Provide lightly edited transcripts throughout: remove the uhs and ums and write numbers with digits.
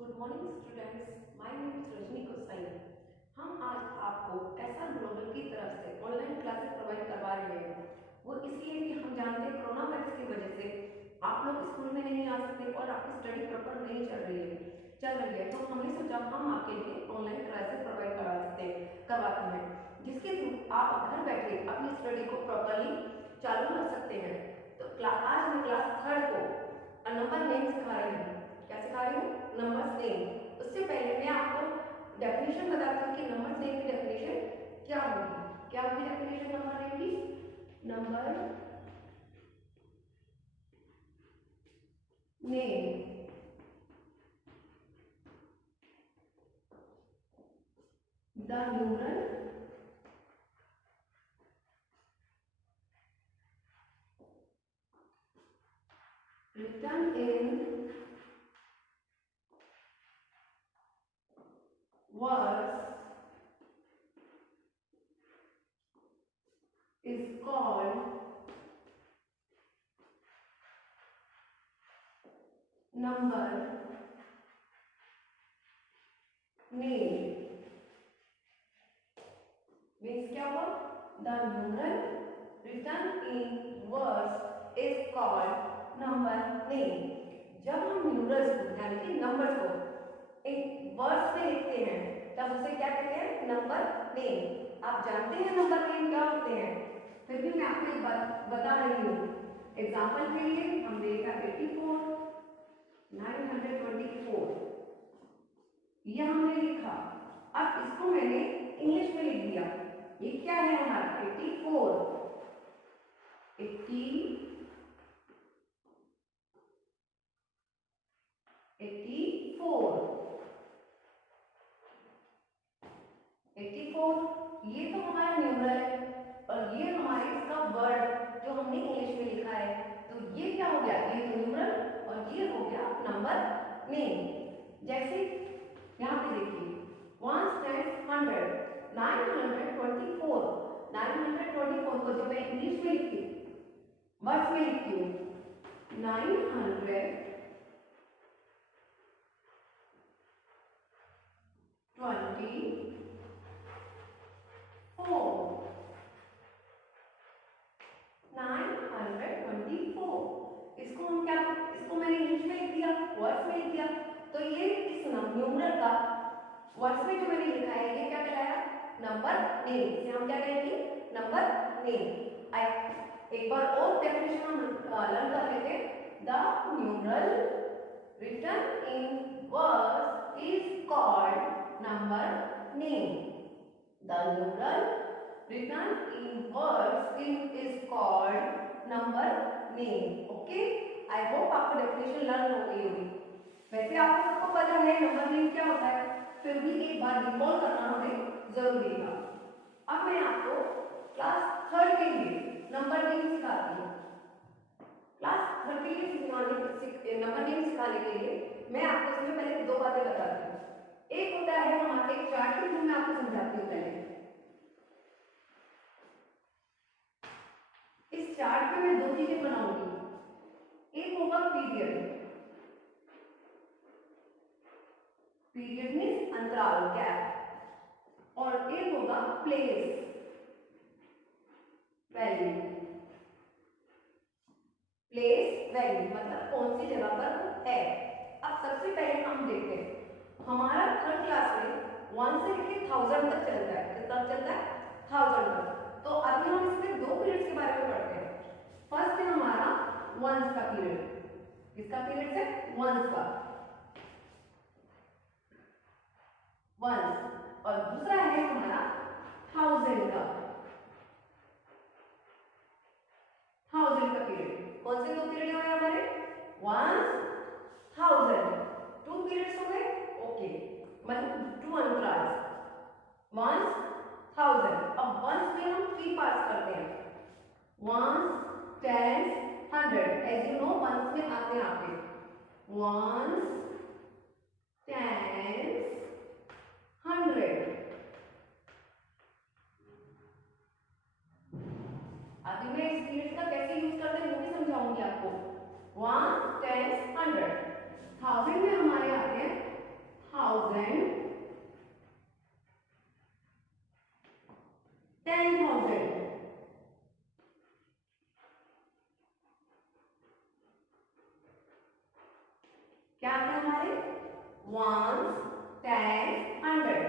Good morning students, my name is Rajni Gosai. हम आज आपको ऐसा ग्लोबल की तरफ से ऑनलाइन क्लासेस प्रोवाइड करवा रहे हैं। वो इसलिए कि हम जानते हैं कोरोना वायरस की वजह से आप लोग स्कूल में नहीं आ सकते और आपकी स्टडी प्रॉपर नहीं चल रही है। तो हमने सोचा हम आपके लिए ऑनलाइन क्लासेस प्रोवाइड करवाते हैं, जिसके थ्रू आप घर बैठे अपनी स्टडी को प्रॉपरली चालू कर सकते हैं। तो आज मैं क्लास थर्ड को नंबर नेम सिखा रही हूँ। क्या सिखा रही हूँ? Numbers name. उससे पहले मैं आपको डेफिनेशन बताती हूँ कि नंबर्स नेम की डेफिनेशन क्या होगी। क्या होगी डेफिनेशन नंबर नेम की? Number name the numeral written in words is called number name। Means क्या हुआ? The numeral written in words is called number name। जब हम न्यूमरल्स को यानी कि नंबर्स को एक वर्ड्स में लिखते हैं तब उसे क्या कहते हैं? Number name. आप जानते हैं नंबर नेम क्या होते हैं, फिर भी मैं आपको एक बात बता रही हूँ। एग्जाम्पल के लिए हम देखा 84, 924 ये हमने लिखा। अब इसको मैंने इंग्लिश में लिख दिया। ये क्या है हमारा? 84 ये तो हमारा न्यूमरल है और ये हमारे इसका वर्ड जो हमने इंग्लिश में लिखा है। तो ये क्या हो गया? ये तो न्यूमरल और ये हो गया नंबर नेम। जैसे यहाँ पे देखिए 1 10 100 924 को जब मैं इंग्लिश में लिखती हूँ, वर्ड्स में लिखती हूँ 924 इसको हम क्या, इसको मैंने इंग्लिश में लिख दिया, वर्ड्स में लिख दिया। तो ये इस न्यूमरल का वर्ड्स में जो मैंने लिखा है ये क्या कहलाया? Number name. इसे हम क्या कहेंगे? Number name. एक बार और डेफिनेशन हम लर्न कर लेते हैं। The numeral written in words is called number name। The numeral written in words is called number name। Okay? I hope आपको डेफिनेशन लर्न हो गई होगी। वैसे आपको सबको पता है नंबर नेम क्या होता है, फिर भी एक बार रिकॉल करना हमें जरूरी था। अब मैं आपको क्लास थर्ड के लिए नंबर नेम सिखाती हूँ। क्लास थर्ड के लिए नंबर नेम सिखाने के लिए मैं आपको इसमें पहले दो बातें बताती हूँ। एक होता है हमारा एक चार्ट जो मैं आपको समझाती हूँ। पहले इस चार्ट पे मैं दो चीजें बनाऊंगी। एक होगा पीरियड मीन्स अंतराल, गैप, और एक होगा प्लेस वैल्यू। प्लेस वैल्यू मतलब कौन सी जगह पर है। अब सबसे पहले हम देखते हैं हमारा थर्ड क्लास में 1 से लेकर 1000 तक चलता है। कितना चलता है? 1000 तक। तो अभी हम इसमें दो पीरियड्स के बारे में पढ़ते हैं। फर्स्ट है हमारा वंस का पीरियड। किसका पीरियड है? वंस का, वंस। और दूसरा है हमारा 1000 का, 1000 का पीरियड। कौन से दो पीरियड हो गए हमारे? वंस 1000, टू पीरियड्स हो गए। ओके, मतलब टू अंतराल, वंस 1000। अब वंस में हम 3 पार्ट्स करते हैं, ones 10 100। As you know ones में आते हैं आपके वंस 10 100। अभी मैं इस पीरियड का कैसे यूज करते हैं वो भी समझाऊंगी आपको। 1 10 100 1000 में हमारे आते हैं क्या आते हैं हमारे वंस, टेंस, हंड्रेड।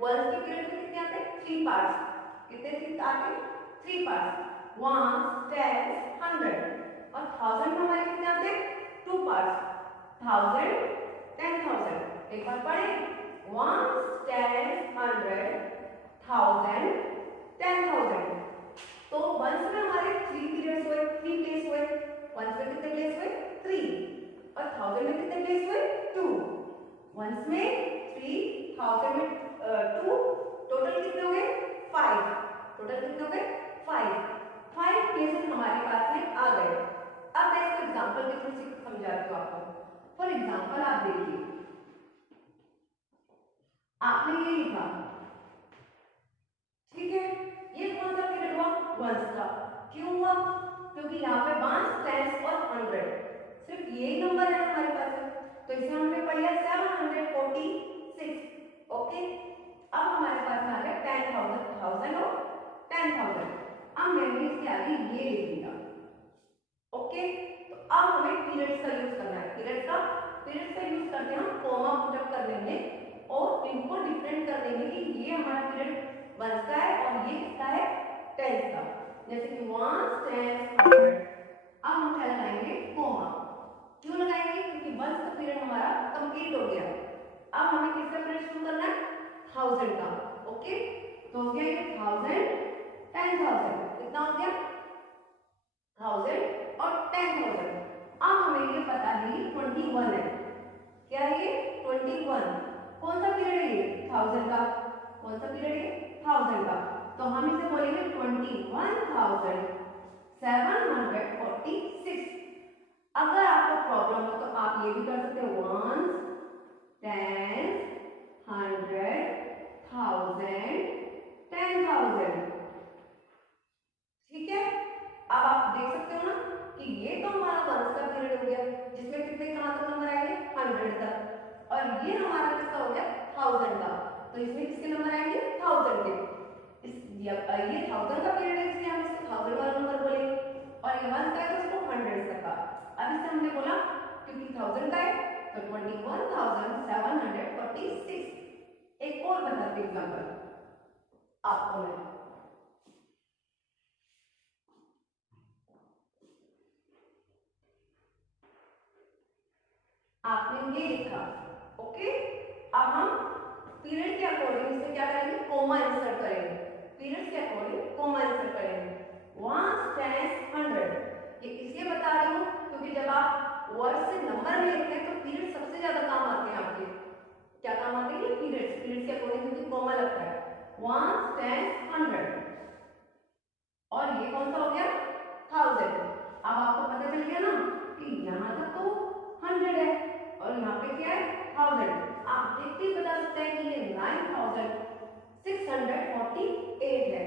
वंस के पीरियड में कितने आते हैं 3 पार्ट्स। कितने आते हैं 3 पार्ट्स, वंस, टेंस, हंड्रेड। और थाउजेंड में हमारे कितने आते हैं 2 पार्ट्स, थाउजेंड, 10,000। एक बार पढ़े, वंस, टेंस, हंड्रेड, थाउजेंड, 10,000। तो वंस में हमारे 3 पीरियड्स हुए, 3 प्लेस हुए। वंस में कितने प्लेस हुए 3, और थाउजेंड में कितने प्लेस हुए 2। वंस में 3, थाउजेंड में 2, टोटल कितने हो गए 5। टोटल कितने हो गए 5 प्लेसेस हमारे पास में आ गए। अब मैं इसको एग्जांपल के थ्रू समझाती हूँ आपको। फॉर एग्जांपल आप देखिए, आपने ये लिखा, ठीक है, ये कौन सा पीरियड हुआ वंस का। क्यों हुआ, क्योंकि यहाँ पे वंस, टेंस और हंड्रेड, सिर्फ यही नंबर है हमारे पास। तो इसे हमने पढ़ लिया 746। ओके, अब हमारे पास आ गया 10,000, 1000 और 10,000। अब मैंने इसके आगे ये लिख दिया। ओके, तो अब हमें पीरियड्स का यूज करना है। पीरियड्स का यूज करते हैं हम कॉमा पुटअप करने में और इनको डिफरेंट करने में कि ये हमारा पीरियड वंस का है और ये किसका है टेंस का। जैसे कि वंस, टेंस, हंड्रेड। अब हम क्या लगाएंगे कॉमा। क्यों लगाएंगे, क्योंकि वंस का पीरियड हमारा कंप्लीट हो गया। अब हमें किसका पीरियड शुरू करना है थाउजेंड का। ओके, तो हो गया ये 1000, 10,000, कितना हो गया 1000 और 10,000। अब हमें ये पता है 21 है। क्या है ये 21, कौन सा पीरियड है ये 1000 का। कौन सा पीरियड है 1000 का। तो हम इसे बोलेंगे 21,746। अगर आपको प्रॉब्लम हो तो आप ये भी कर सकते हो 1, 10, 100, 1000, 10,000। ठीक है, अब आप देख सकते हो ना कि ये तो हमारा वंस का पीरियड हो गया, जिसमें कितने कहां तक नंबर आएंगे 100 तक, और ये हमारा किसका हो गया 1000 का। तो इसमें किसके नंबर आएंगे 1000 के। ये 1000 का पीरियड है, इसलिए हम इसको 1000 वाला नंबर बोलेंगे, और ये वंस का है तो इसको 100 तक का। अब इससे हमने बोला क्योंकि 1000 का है तो 21,746। एक और बताती हूँ एग्जांपल आपको मैं। आपने ये लिखा, ओके, अब हम पीरियड के अकॉर्डिंग इसमें क्या करेंगे कोमा इंसर्ट करेंगे। पीरियड के अकॉर्डिंग कोमा इंसर्ट करेंगे। Ones, tens, 100। ये इसलिए बता रही हूँ क्योंकि जब आप वर्ड से नंबर में लिखते हैं तो पीरियड सबसे ज्यादा काम आते हैं आपके। क्या काम आते हैं पीरियड्स के अकॉर्डिंग, क्योंकि कोमा लगता है। वंस, टेंस, 100, और ये कौन सा हो गया 1000। अब आपको पता चल गया ना कि यहाँ तक तो 100 है और यहाँ पे क्या है 1000। आप देखते ही बता सकते हैं कि ये 9,648 है।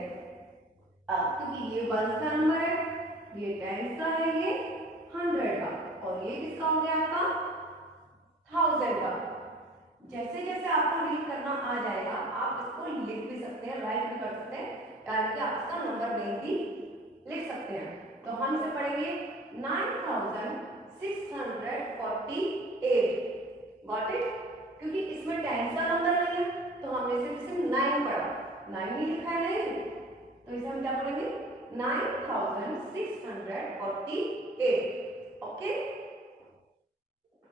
अब क्योंकि ये वंस का नंबर है, ये टेंस का है, ये 100 का, और ये किसका हो गया आपका 1000 का। जैसे जैसे आपको रीड करना आ जाएगा आप इसको लिख भी सकते हैं, राइट भी कर सकते हैं, यानी कि आप इसका नंबर नहीं भी लिख सकते हैं। तो हम इसे पढ़ेंगे 9,648। गॉट इट, क्योंकि इसमें टेंस का नंबर नहीं है तो हमने सिर्फ 9 पढ़ा, 9 ही लिखा है नहीं, तो इसे हम क्या पढ़ेंगे 9,648। ओके,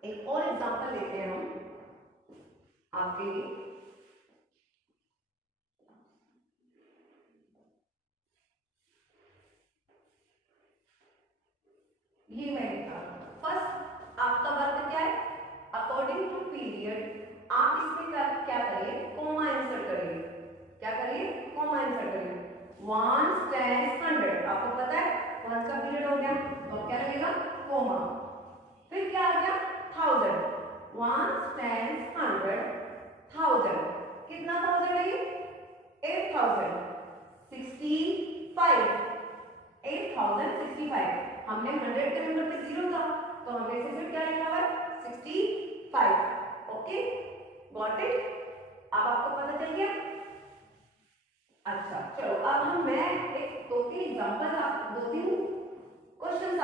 एक और एग्जांपल लेते हैं हम आपके लिए। ये मैं लिखा, फर्स्ट आपका वर्क क्या है अकॉर्डिंग टू पीरियड। आप इसमें क्या करिए कोमा इंसर्ट करिए। क्या करिए कोमा इंसर्ट करिए। वंस, टेंस, 100, आपको पता है वंस का पीरियड हो गया तो क्या लगेगा कोमा। फिर क्या आ गया 1000, वंस, टेंस, 100, 1000, कितना 1000 है ये 8,065, 8,065। हमने 100 के नंबर पे 0 था तो हमने इसे फिर क्या लिखा हुआ है 65। ओके, गॉट इट, अब आपको पता चल गया। अच्छा चलो, अब हम मैं एक 2-3 एग्जांपल, आप 2-3 क्वेश्चन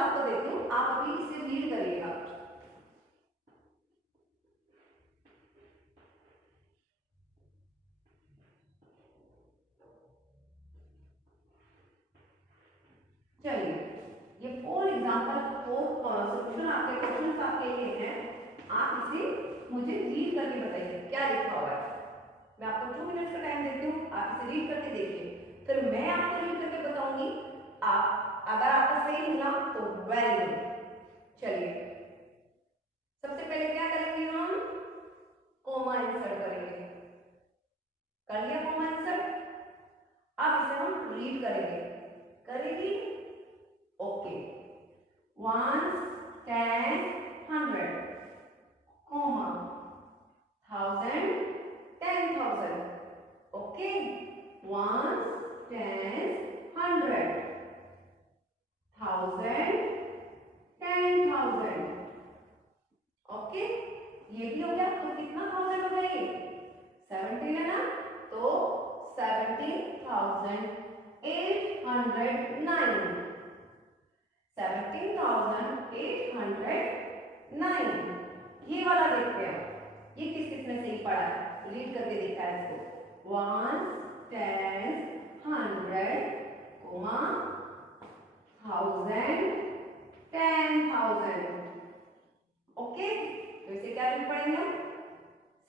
आप इसे रीड करके देखिए, फिर मैं आपको रीड करके बताऊंगी। आप अगर आपका सही निकला तो वेरी गुड। चलिए सबसे पहले क्या करेंगे हम, कोमा इंसर्ट करेंगे। कर लिया कोमा इंसर्ट, अब इसे हम रीड करेंगे। करेंगे ओके। 1 10 100 comma 1000 10,000 okay. 1 10 100 1000 10,000 ओके। ये भी हो गया, तो कितना थाउजेंड हो गया, ये 17 है ना, तो 17,809 17,809 ये वाला देखते हैं ये किस किसने सही पढ़ा है, रीड करके देखा है इसको। 1 10 100 कोमा 1000 10,000 ओके। तो इसे क्या रीड पढ़ेंगे हम,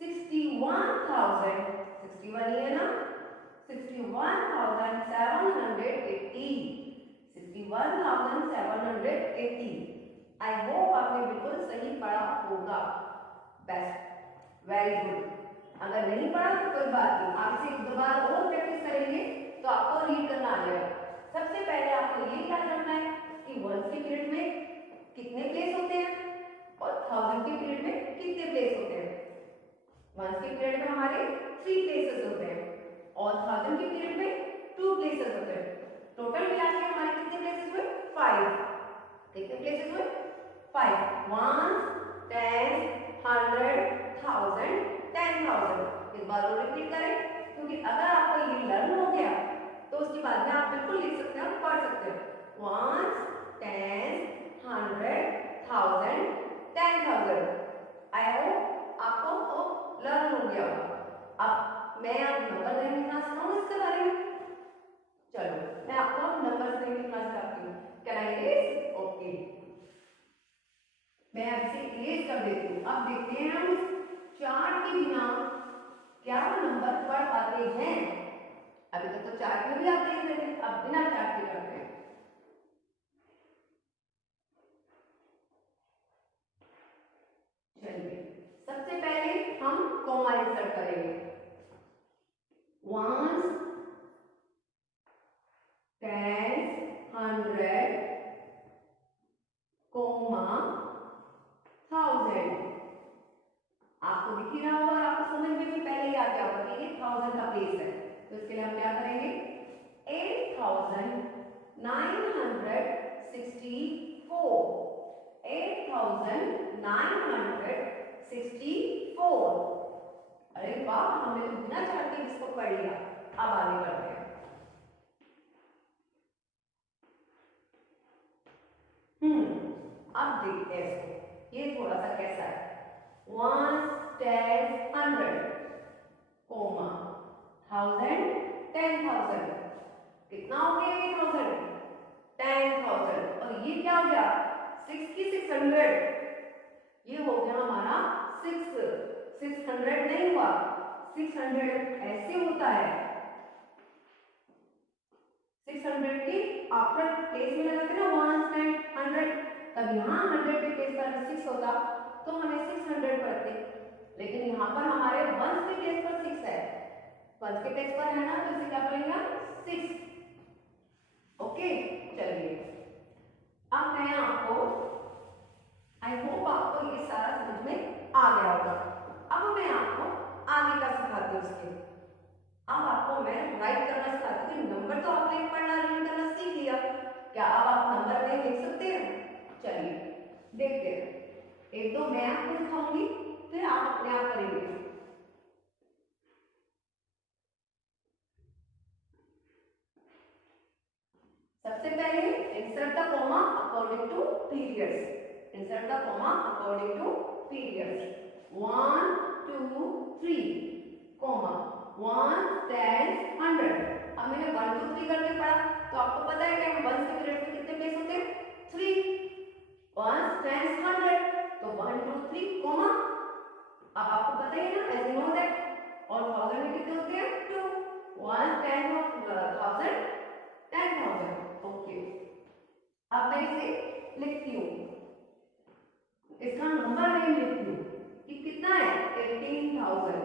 61,000 61 ही है ना, 61,780 61,780। आई होप आपने बिल्कुल सही पढ़ा होगा। Best, very good. अगर नहीं पढ़ा तो कोई बात नहीं, आप इसे एक दो बार और प्रैक्टिस करेंगे तो आपको रीड करना आ जाएगा। सबसे पहले आपको ये याद रखना है कि 1 के पीरियड में कितने प्लेस होते हैं और 1000 के पीरियड में कितने प्लेस होते हैं। 1 के पीरियड में हमारे 3 प्लेसेस होते हैं और 1000 के पीरियड में 2 प्लेसेस होते हैं। टोटल मिला के हमारे कितने प्लेसेस हुए, 5। कितने प्लेसेस हुए, 5। 1 10 100 1000 10,000। एक बार और रिपीट करें, क्योंकि अगर आपको ये लर्न हो गया तो उसके बाद में आप बिल्कुल लिख सकते हैं, पढ़ सकते हैं। 1 10 100 1000 10,000। आई होप आपको तो लर्न हो गया होगा। अब मैं आप नंबर नहीं लिखना सिखाऊंगा इसके बारे में। चलो मैं आपको नंबर नहीं लिखना सिखाती हूँ। Can I erase, okay. मैं अब इसे इरेज कर देती हूँ। अब देखते हैं हम चार्ट के बिना क्या वो नंबर पढ़ पाते हैं। अभी तक तो चार्ट में भी आप देख रहे थे, अब बिना चार्ट के करते हैं। चलिए सबसे पहले हम कॉमा इंसर्ट करेंगे। 1 10 100 कोमा 1000। आपको दिख ही रहा होगा और आपको समझ में भी पहले ही आ गया होगा कि ये 1000 का प्लेस है। तो इसके लिए हम क्या करेंगे, 8,964 8,964। अरे वाह, हमने तो बिना चार्ट के इसको पढ़ लिया। अब आगे बढ़ते हैं। अब देखते हैं इसको, ये थोड़ा सा कैसा है। 1 10 100 कोमा 1000 10,000। कितना हो गया ये 1000 10,000। और ये क्या हो गया, 6 की 600। ये हो गया हमारा 600 नहीं हुआ, 600 ऐसे होता है। 600 की आफ्टर प्लेस में लगाते ना 1 10 100, तब यहाँ 100 के प्लेस पर 6 होता तो हमें 600 पढ़ते। लेकिन यहाँ पर हमारे 1 के प्लेस पर 6 है, 1 के प्लेस पर है ना, तो इसे क्या पढ़ेगा 6। ओके चलिए अब मैं आपको, आई होप आपको ये सारा समझ में आ गया होगा। अब मैं आपको आगे का सिखाती हूँ। उसके अब आपको मैं राइट करना सिखाती हूँ। नंबर तो आपने पढ़ना रीड करना सीख लिया, क्या अब आप नंबर नहीं लिख सकते हैं? चलिए देखते हैं। एक दो मैं आपको सिखाऊंगी, फिर आप अपने आप करेंगे। सबसे पहले insert the comma according to periods. Insert the comma according to periods. 1 2 3 comma 1 10 100। अब मैंने 1 2 3 करके पढ़ा, तो आपको पता है कि 1 के पीरियड में कितने प्लेस होते हैं, 3। 1 10 100 तो 1 2 3 कॉमा। अब आपको पता ही है ना, एज यू नो दैट। और 1000 में कितने होते हैं, 2। 1 नंबर नेम लिखती हूँ कि कितना है 18,000।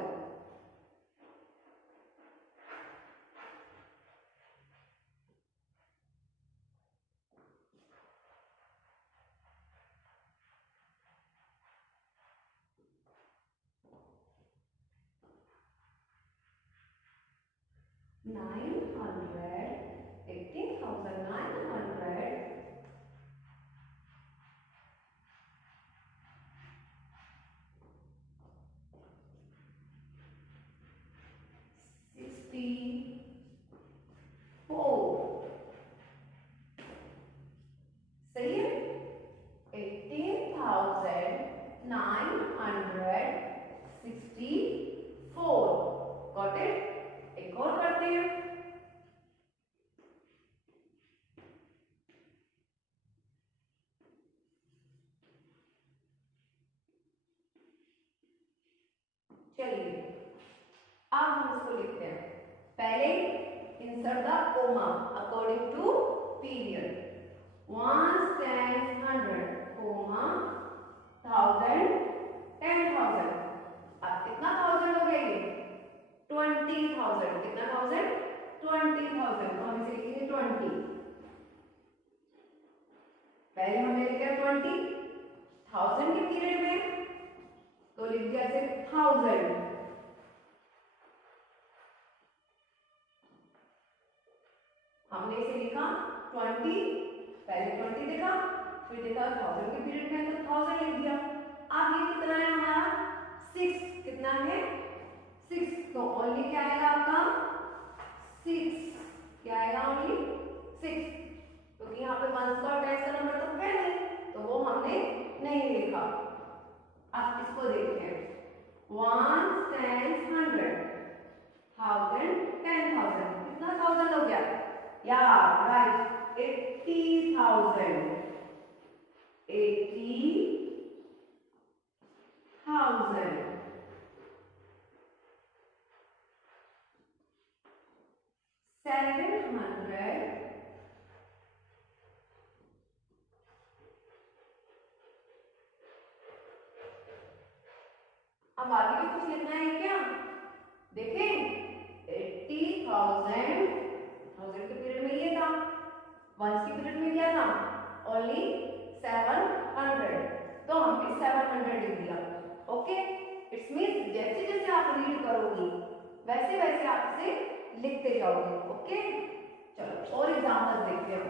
सही है 18,964 गॉट इट। एक और करते हैं चलिए अब हम इसको लिखते हैं पहले insert the comma according to period 1 10 100 comma 1000 10,000। अब कितना थाउजेंड हो गया ये 20,000। कितना थाउजेंड 20,000 तो हम इसे लिखेंगे 20। पहले हमने लिखा 20,000 के पीरियड में तो लिख दिया सिर्फ 1000। हमने इसे लिखा 20 पहले 20 देखा फिर देखा 1000 के पीरियड में तो 1000 लिख दिया। अब ये कितना है हमारा 6 कितना है 6 तो ओनली क्या आएगा आपका 6 क्या आएगा ओनली 6 क्योंकि यहाँ पे 1 का 10 का नंबर तो है नहीं तो वो हमने नहीं लिखा। अब इसको देखते हैं 1 10 100 1000 10,000 कितना थाउजेंड हो गया यार राइट 80,000 80,000 700 अब आगे भी कुछ लिखना है क्या देखें 80,000 1000 के पीरियड में ये था 1 के पीरियड में क्या था ओनली 700 तो हमने 700 लिख दिया। ओके इट्स मींस जैसे जैसे आप रीड करोगी वैसे वैसे आप इसे लिखते जाओगे। ओके चलो और एग्जांपल देखते हैं।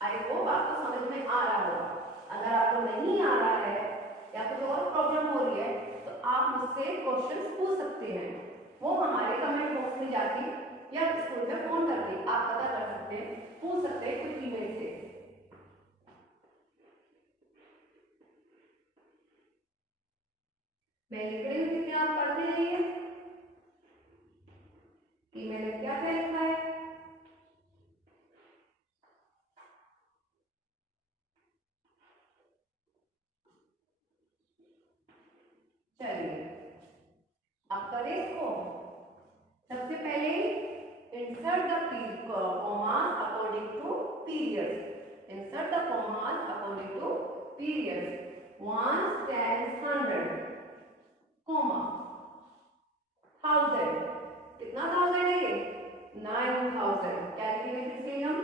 आई होप आपको समझ में आ रहा होगा। अगर आपको नहीं आ रहा है या कुछ और प्रॉब्लम हो रही है तो आप मुझसे क्वेश्चंस पूछ सकते हैं। वो हमारे कमेंट बॉक्स में जाके या स्कूल में फोन करके आप पता कर सकते हैं पूछ सकते हैं कुछ ईमेल से। मैं लिख रही हूँ जितने आप पढ़ते रहिए कि मैंने क्या क्या लिखा है। चलिए अब करें इसको। सबसे पहले insert the commas according to periods. Insert the commas according to periods. 1 10 100 comma 1000 कितना 1000 है ये 9,000। क्या लिखेंगे फिर से हम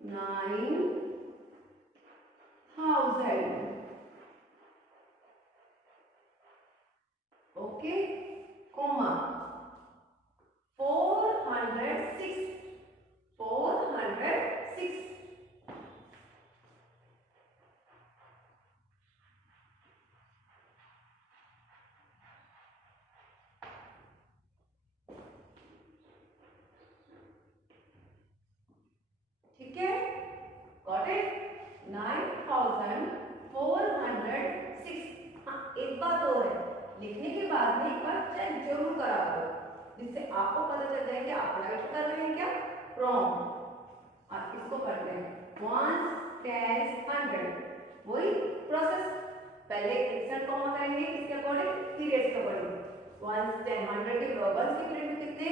9,000। ओके comma 406 406 ठीक है गॉट इट 9,406। हाँ एक बात और है लिखने के बाद में एक बार चेक जरूर करा दो जिससे आपको पता चल जाए कि आप राइट कर रहे हैं क्या रॉन्ग। आप इसको करते हैं 1 10 100 वही प्रोसेस पहले इंसर्ट कॉमा करेंगे किसके अकॉर्डिंग पीरियड्स के अकॉर्डिंग 1 10 100 के वर्बल्स के पीरियड में कितने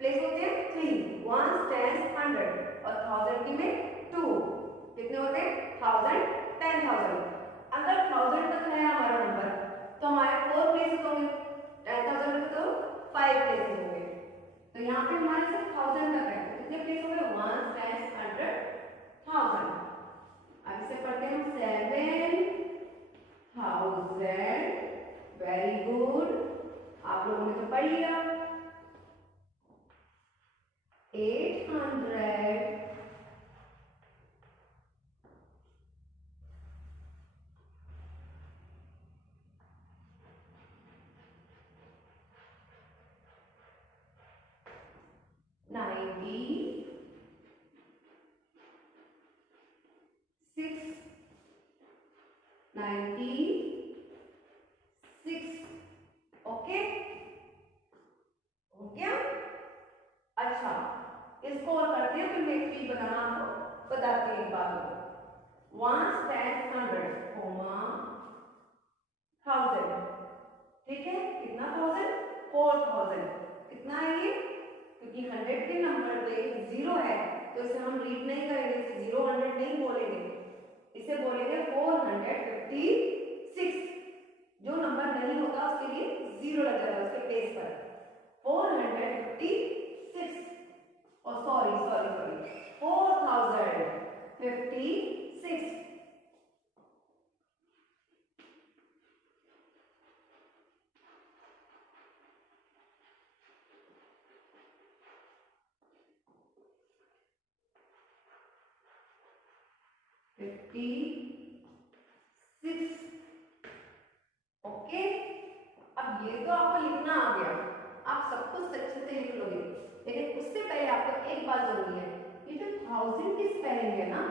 प्लेस होते हैं 3 1 10 100 और 1000 की में 2 कितने होते हैं 1000 10,000 96। ओके, हो गया। अच्छा, इसको और करते हैं, फिर मैं एक चीज बताना आपको बताती हूँ एक बात। 1 stands 100, 1000, ठीक है, कितना 1000, 4000, कितना है ये, क्योंकि 100 के नंबर पे 0 है तो इसे हम रीड नहीं करेंगे, इसे 0 100 नहीं बोलेंगे, इसे बोलेंगे 456। जो नंबर नहीं होता उसके लिए 0 लग जाता है उसके प्लेस पर, 456, और सॉरी 4056। ओके, अब ये तो आपको लिखना आ गया, आप सब कुछ अच्छे से लिख लोगे, लेकिन उससे पहले आपको एक बात जरूरी है, ये जो 1000 की स्पेलिंग है ना,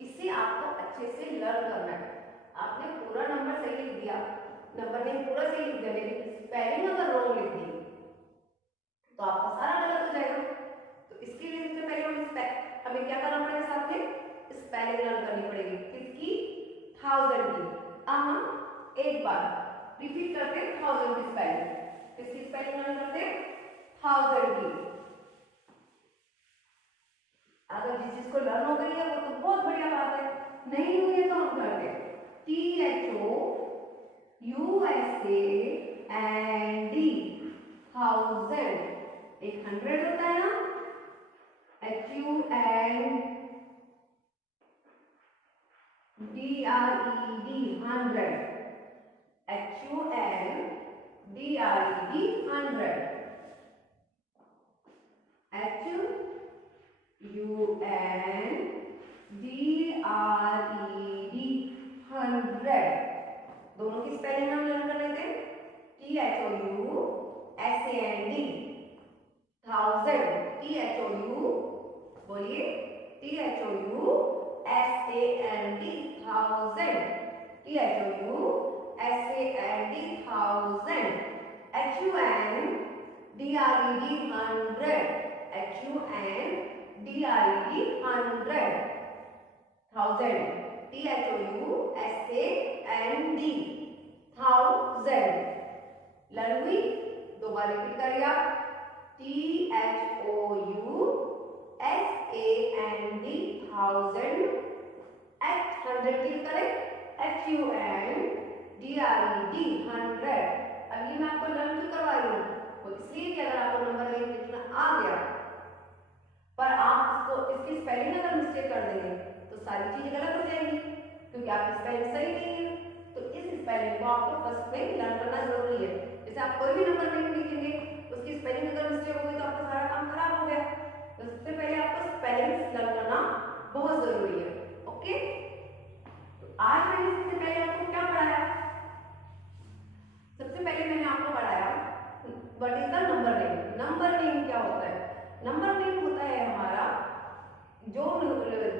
इसे आपको अच्छे से लर्न करना है। आपने पूरा नंबर सही लिख दिया, नंबर नहीं पूरा सही लिख दिया, लेकिन स्पेलिंग अगर रॉन्ग लिख दी तो आपका सारा गलत हो जाएगा। तो इसके लिए सबसे पहले हमें क्या करना पड़ेगा, साथ में स्पेलिंग लर्न करनी पड़ेगी, किसकी, 1000 की। अब हम एक बार रिपीट करते हैं 1000 की स्पेलिंग, किसकी स्पेलिंग लर्न करते हैं, 1000 की। अगर जिस चीज को लर्न हो गई है वो तो बहुत बढ़िया बात है, नहीं हुई है तो हम करते हैं THOUSAND, 1000, एक 100 होता है ना, HUNDRED, HUNDRED, दोनों की स्पेलिंग हम लर्न कर लेते हैं, THOUSAND, 1000, THOU, बोलिए, THOUSAND, 1000, THOUSAND, 1000, HUNDRED, 100, HUNDRED, 100, 1000, THOUSAND, 1000। Learn हुई, दो बार रिपीट करिए आप, THOUSAND, 1000, 100 क्लिक करें, HUNDRED, 100। अब ये मैं आपको लर्न क्यों करवा रही हूँ, वो इसलिए कि अगर आपको नंबर लिखना आ गया पर आप इसकी स्पेलिंग अगर मिस्टेक कर देंगे तो सारी चीजें गलत हो जाएंगी, क्योंकि आपकी स्पेलिंग सही नहीं है। तो इस स्पेलिंग को आपको फर्स्ट में लर्न करना जरूरी है। जैसे आप कोई भी नंबर नहीं लिखेंगे, उसकी स्पेलिंग अगर मिस्टेक होगी तो आपका सारा काम खराब हो गया। तो सबसे पहले आपको स्पेलिंग लर्न करना बहुत जरूरी है। ओके, तो आज मैंने सबसे पहले आपको क्या पढ़ाया, सबसे पहले मैंने आपको पढ़ाया what is the number name. Number name क्या होता है, नंबर नेम होता है हमारा जो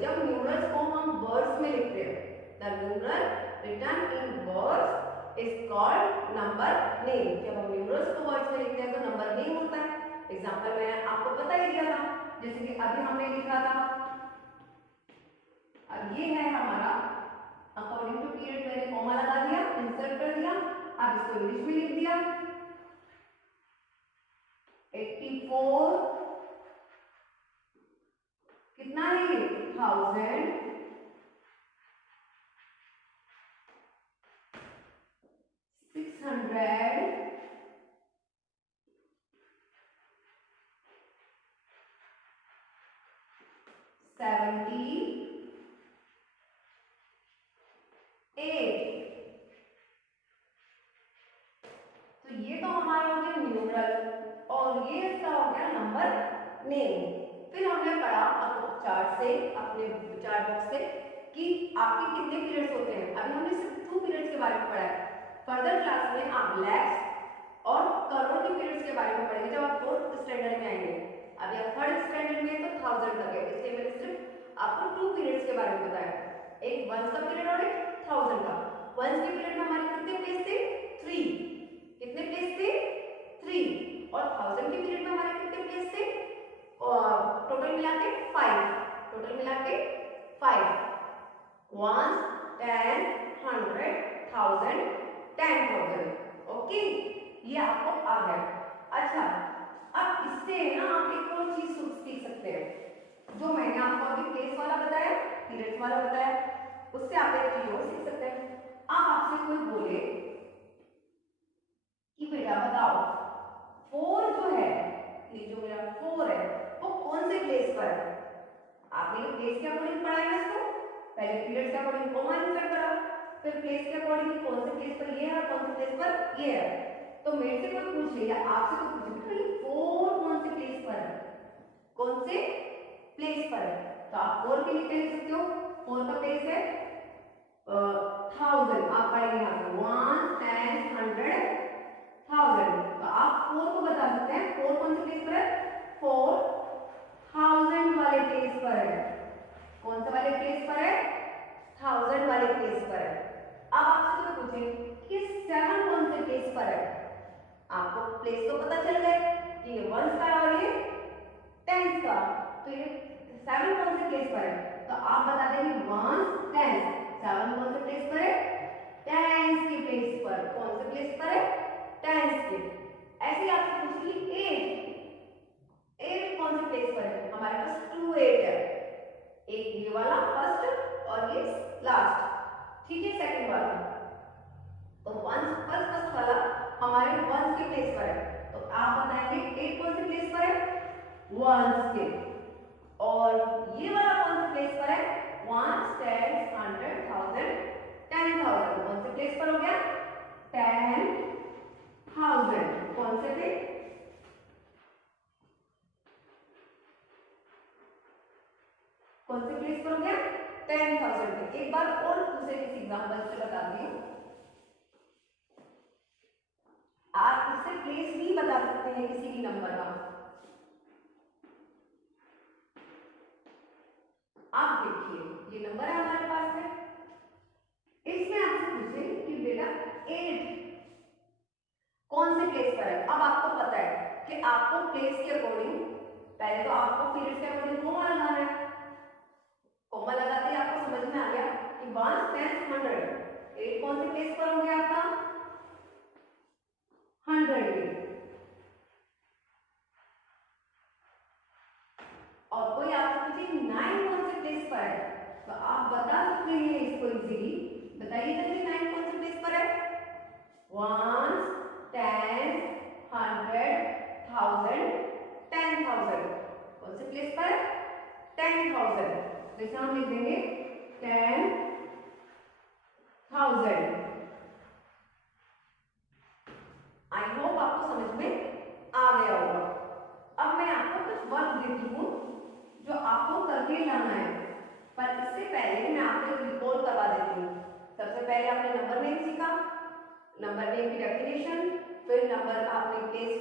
जब न्यूमरल्स को हम वर्ड्स में लिखते हैं, the numeral written in words is called number name. जब हम न्यूमरल्स को वर्ड्स में लिखते हैं तो नंबर नेम होता है। एग्जांपल मैंने आपको बता ही दिया था, जैसे कि अभी हमने लिखा था, अब ये है हमारा अकॉर्डिंग टू पीरियड, मैंने कॉमा लगा दिया, इंसर्ट कर दिया, अब इसको इंग्लिश में लिख दिया 84, कितना है ये 1000, 600, 78। तो ये तो हमारा हो गया न्यूमरल और ये इसका हो गया नंबर नेम। फिर हमने पढ़ा चार्ट से, अपने चार्ट बॉक्स से, कि आपके कितने पीरियड्स होते हैं। अभी हमने सिर्फ 2 पीरियड्स के बारे में पढ़ा है। फर्दर क्लास में आप लैक्स और करोड़ के पीरियड्स के बारे में पढ़ेंगे जब आप 4th स्टैंडर्ड में आएंगे। अभी आप 3rd स्टैंडर्ड में तो 1000 तक है, इसलिए मैंने सिर्फ आपको 2 पीरियड्स के बारे में बताया, एक 1 का पीरियड और एक 1000 का। वंस के पीरियड में हमारे कितने प्लेस थे? 3। कितने प्लेस थे? 3। और 1000 के पीरियड में हमारे कितने प्लेस थे? और टोटल मिला के 5। टोटल मिला के 5। 1 10 100 1000 10,000। ओके, ये आपको आ गया। अच्छा, अब इससे ना आप एक और चीज सीख सकते हैं। जो मैंने आपको अभी प्लेस वाला बताया, पीरियड्स वाला बताया, उससे आप एक चीज और सीख सकते हैं। अब आपसे कोई बोले कि बेटा बताओ 4 जो है, ये जो मेरा 4 है वो कौन से प्लेस पर है? आपने प्लेस के अकॉर्डिंग पढ़ा है इसको। पहले पीरियड के अकॉर्डिंग कॉमा इंसर्ट करा, फिर प्लेस के अकॉर्डिंग कौन से प्लेस पर ये है और कौन से प्लेस पर ये है। तो मेरे से कोई पूछ ले या आपसे कोई पूछ ले कि 4 कौन से प्लेस पर है, कौन से प्लेस पर है, तो आप 4 के लिए क्या लिख सकते हो? 4 का प्लेस है 1000। आप पढ़ेंगे यहाँ पे 1 10 100 1000। तो आप 4 को बता सकते हैं 4 कौन से प्लेस पर है? 4000 वाले प्लेस पर है। कौन से वाले प्लेस पर है? 1000 वाले प्लेस पर है। अब आपसे तो पूछे कि 7 कौन से प्लेस पर है? आपको प्लेस तो पता चल गए कि ये 1 का और ये 10 का, तो ये 7 कौन से प्लेस पर है? तो आप बता देंगे 1 10। 7 कौन से प्लेस पर है? 10 के प्लेस पर। कौन से प्लेस पर है? 10 के। ऐसे आपसे पूछ ली 8 कौन से प्लेस पर है? हमारे पास 2 8 है। एक ये वाला फर्स्ट और ये लास्ट, ठीक है, सेकंड वाला। तो फर्स्ट वाला हमारे 1 के प्लेस पर है, तो आप बताएंगे 8 कौन से प्लेस पर है? 1 के। और ये वाला कौन से प्लेस पर है? 1 10 100 1000 10,000। कौन से प्लेस पर हो गया? 10,000। कौन से पे? कौन से प्लेस पर हो गया? 10,000 पे। एक बार और दूसरे किसी एग्जांपल से बता दी हूं। आप इससे प्लेस भी बता सकते हैं किसी भी नंबर का। आप देखिए ये नंबर है हमारे पास में, इसमें आपसे पूछे कि बेटा 8 कौन से प्लेस पर है। अब आपको पता है कि आपको प्लेस के अकॉर्डिंग पहले तो आपको पीरियड के अकॉर्डिंग कॉमा लगाना है। कॉमा लगाते ही आपको समझ में आ गया कि 1 10 100। 8 कौन से प्लेस पर हो गया आपका? 100 के। और कोई आपसे पूछे 9 कौन से प्लेस पर है, तो आप बता सकते हैं इसको इजीली। बताइए जल्दी 9 कौन से प्लेस पर है? 1 10 100 1000 10,000। कौन से प्लेस पर है? 10,000। जैसे हम लिख देंगे 10,000। आई होप आपको समझ में आ गया होगा। अब मैं आपको कुछ वर्क देती हूँ जो आपको करके लाना है, पर इससे पहले मैं आपको रिकॉल करवा देती हूँ। सबसे पहले आपने नंबर नेम सीखा, नंबर नेम की डेफिनेशन, फिर नंबर आपने प्लेस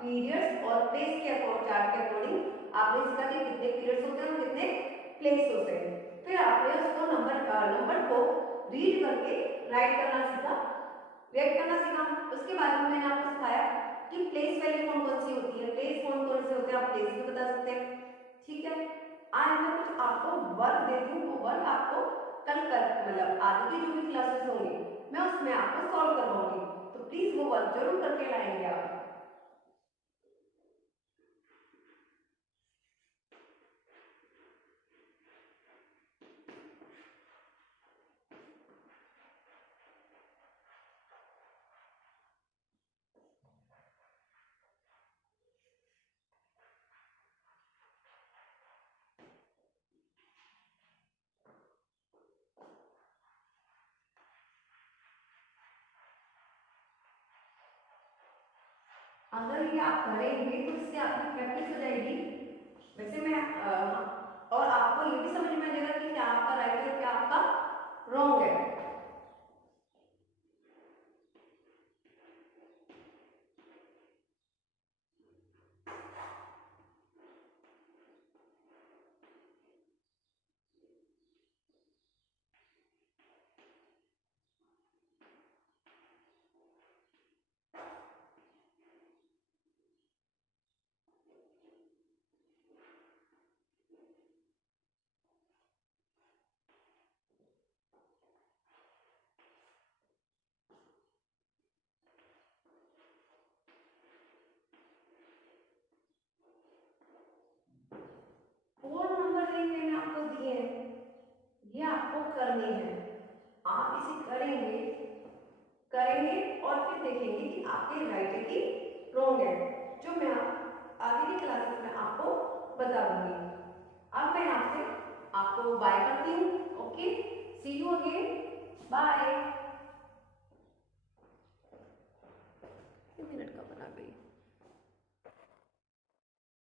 पीरियड्स और प्लेस के चार्ट के अकॉर्डिंग आपने सीखा कि कितने पीरियड्स होते हैं और कितने प्लेस होते हैं। फिर आपने उसको नंबर को रीड करके राइट करना सीखा, राइट करना सीखा। उसके बाद में मैंने आपको सिखाया कि प्लेस वैल्यू कौन कौन सी होती है, प्लेस कौन कौन से होते हैं, आप प्लेस भी बता सकते हैं, ठीक है। आज मैं कुछ आपको वर्क देती हूँ, वो वर्क आपको कल मतलब आगे की जो भी क्लासेस होंगी मैं उसमें आपको सॉल्व करवाऊंगी, तो प्लीज वो वर्क जरूर करके लाएंगे आप। अगर ये आप करेंगे तो इससे आपकी प्रैक्टिस हो जाएगी। वैसे मैं और आपको ये भी समझ में आ जाएगा कि क्या आपका राइट है क्या आपका रॉन्ग है। करनी है। आप इसे करेंगे करेंगे और फिर देखेंगे कि आपके राइट है कि रॉन्ग है, जो मैं आगे की क्लासेस में आपको बता दूंगी। अब मैं आपसे आपको बाय करती हूँ। Okay, see you again, bye.